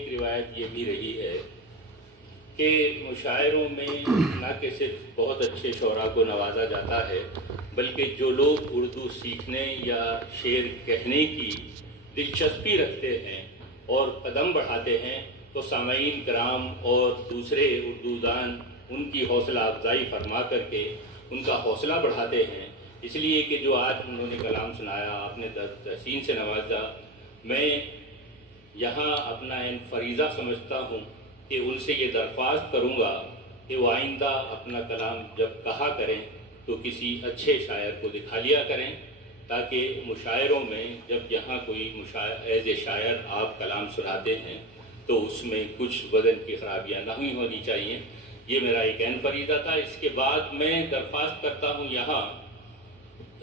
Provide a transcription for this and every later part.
एक रिवायत ये भी रही है कि मुशायरों में न कि सिर्फ बहुत अच्छे शोरा को नवाजा जाता है, बल्कि जो लोग उर्दू सीखने या शेर कहने की दिलचस्पी रखते हैं और कदम बढ़ाते हैं, तो सामईन कराम और दूसरे उर्दूदान उनकी हौसला अफजाई फरमा करके उनका हौसला बढ़ाते हैं। इसलिए कि जो आज उन्होंने कलाम सुनाया, आपने तहसीन से नवाजा, मैं यहाँ अपना इन फरीज़ा समझता हूँ कि उनसे ये दरख्वास्त करूँगा कि वो आइंदा अपना कलाम जब कहा करें तो किसी अच्छे शायर को दिखा लिया करें, ताकि मुशायरों में जब यहाँ कोई एज ए शायर आप कलाम सुनाते हैं तो उसमें कुछ वज़न की खराबियाँ नहीं होनी चाहिए। ये मेरा एक अहम फरीज़ा था। इसके बाद मैं दरख्वास्त करता हूँ, यहाँ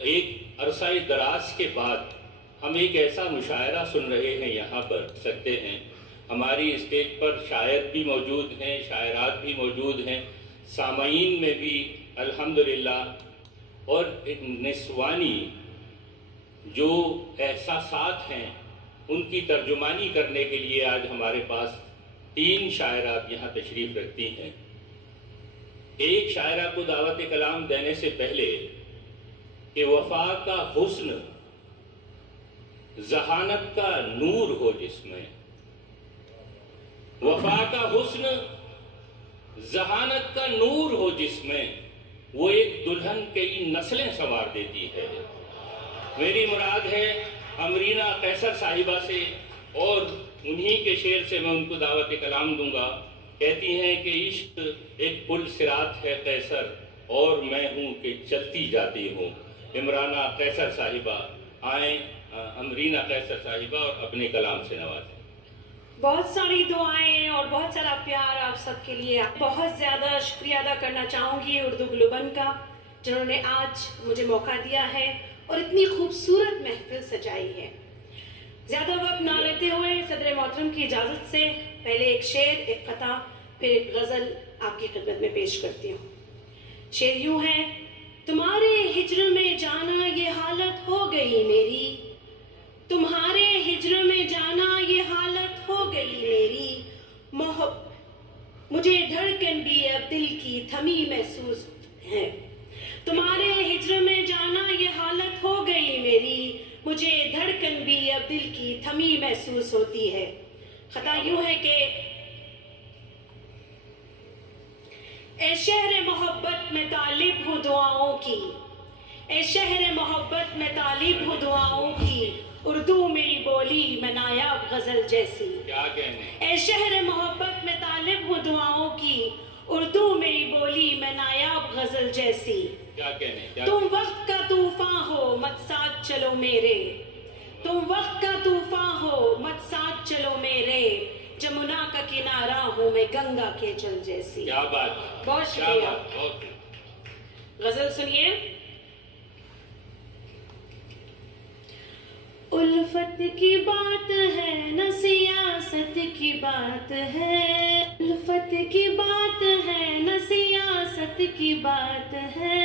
एक अरसा दराज के बाद हम एक ऐसा मुशायरा सुन रहे हैं, यहाँ पर सकते हैं हमारी स्टेज पर शायर भी मौजूद हैं, शायरात भी मौजूद हैं, सामईन में भी अल्हम्दुलिल्लाह, और एक निस्वानी जो एहसासात हैं उनकी तर्जुमानी करने के लिए आज हमारे पास 3 शायरात यहाँ तशरीफ़ रखती हैं। एक शायरा को दावत कलाम देने से पहले कि वफा का हुस्न जहानत का नूर हो जिसमें, वफा का हुस्न जहानत का नूर हो जिसमें, वो एक दुल्हन कई नस्लें संवार देती है। मेरी मुराद है अमरीना कैसर साहिबा से, और उन्हीं के शेर से मैं उनको दावत कलाम दूंगा। कहती हैं कि इश्क एक पुल सिरात है कैसर, और मैं हूं कि चलती जाती हूँ। इमराना कैसर साहिबा आए, अमरीना कैसर साहिबा, और अपने कलाम से नवाजें। बहुत सारी दुआएं और बहुत सारा प्यार आप सबके लिए। बहुत ज़्यादा शुक्रिया अदा करना चाहूँगी उर्दू ग्लोबन का, जिन्होंने आज मुझे मौका दिया है और इतनी खूबसूरत महफिल सजाई है। ज़्यादा वक्त ना लेते हुए सदर मोहतरम की इजाज़त से पहले एक शेर, एक कथा, फिर एक गज़ल आपकी खिदमत में पेश करती हूँ। शेर यूँ है: तुम्हारे हिज्र में जाना ये हालत हो गई मेरी, तुम्हारे हिज्र में जाना ये हालत हो गई मेरी, मुझे धड़कन भी अब दिल की थमी महसूस है। तुम्हारे हिज्र में जाना ये हालत हो गई मेरी, मुझे धड़कन भी अब दिल की थमी महसूस होती है। खता यूं है कि ए शहर मोहब्बत में तालिब हूँ दुआओं की, ए शहर मोहब्बत में तालिब हूँ दुआओं की, उर्दू मेरी बोली मैं नायाब गजल जैसी। क्या कहने? ए शहर मोहब्बत में तालिब हूँ दुआओं की, उर्दू मेरी बोली मैं नायाब गजल जैसी। क्या कहने? तुम वक्त का तूफान हो मत साथ चलो मेरे, तुम वक्त का तूफान हो मत साथ चलो मेरे, जमुना का किनारा हूँ मैं गंगा के जल जैसी। क्या बात है, बहुत शुक्रिया। गजल सुनिए। उल्फत की बात है न सियासत की बात है, उल्फत की बात है न सियासत की बात है,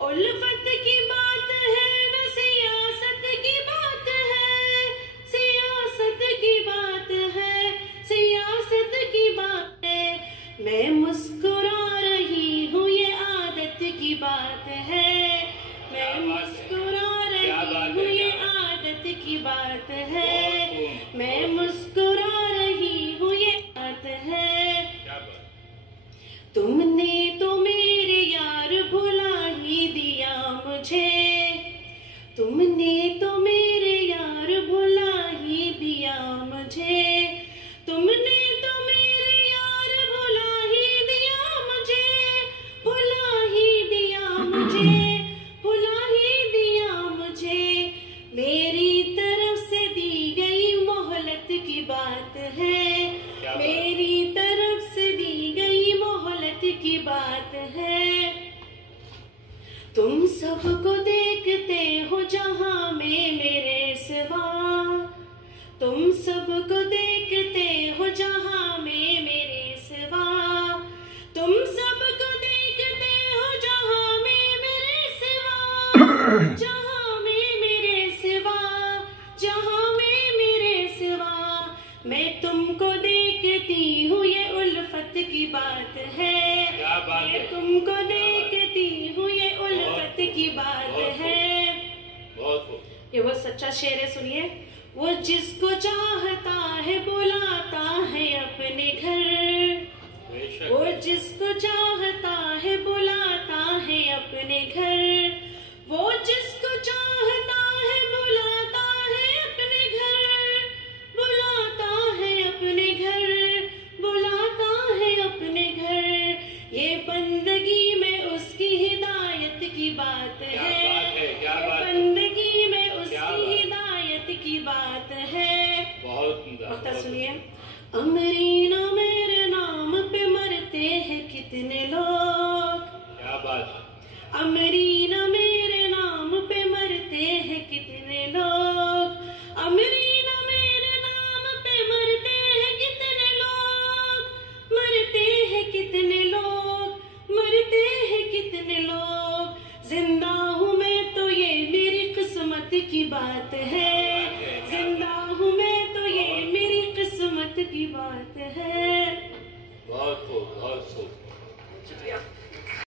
उल्फत की बात है न सियासत की बात है, सियासत की बात है, सियासत की बात है। मैं मुस्कुरा रही हूँ ये आदत की बात है, मैं मुस्कुरा रही हूँ ये आदत की बात है, मैं मुस्कुरा रही हूँ ये बात है। तुमने तो मेरे यार भुला ही दिया मुझे, तुमने तो मेरे यार भुला ही दिया मुझे, तुमने तो मेरे यार भुला ही दिया मुझे, भुला ही दिया मुझे, भुला ही दिया मुझे। मेरी तरफ से दी गई मोहलत की बात है, मेरी तरफ से दी गई मोहलत की बात है। तुम सबको देखते हो जहां में मेरे सिवा, तुम सबको देखते हो जहां में मेरे सिवा, तुम सबको देखते हो जहां में मेरे सिवा, जहां में मेरे सिवा, जहां में मेरे सिवा। मैं तो तुमको देखती हूँ ये उल्फत की बात है। क्या बात ये है? तुमको देखती हूँ ये उल्फत की बात है। बहुत ये वो सच्चा शेर है, सुनिए। वो जिसको चाहता है बुलाता है अपने घर, बेशक। वो जिसको चाहता है बुलाता है अपने घर, वो जिसको चाहता है बुलाता है अपने घर, बुलाता है अपने घर, बुलाता है अपने घर। ये बंदगी में उसकी हिदायत की बात क्या है। बात है, क्या ये बात है। बंदगी में क्या उसकी बात। हिदायत की बात है। बहुत उम्दा, वक्ता बहुत सुनिए। अमरीना मेरे नाम पे मरते हैं कितने लोग, क्या बात है। अमरीना मेरे नाम पे मरते हैं कितने लोग, अमरीना मेरे नाम पे मरते हैं कितने लोग, मरते हैं कितने लोग, मरते हैं कितने लोग। जिंदा हूँ मैं तो ये मेरी किस्मत की बात है, जिंदा हूँ मैं तो ये मेरी किस्मत की बात है। बहुत खूब, बहुत खूब। शुक्रिया।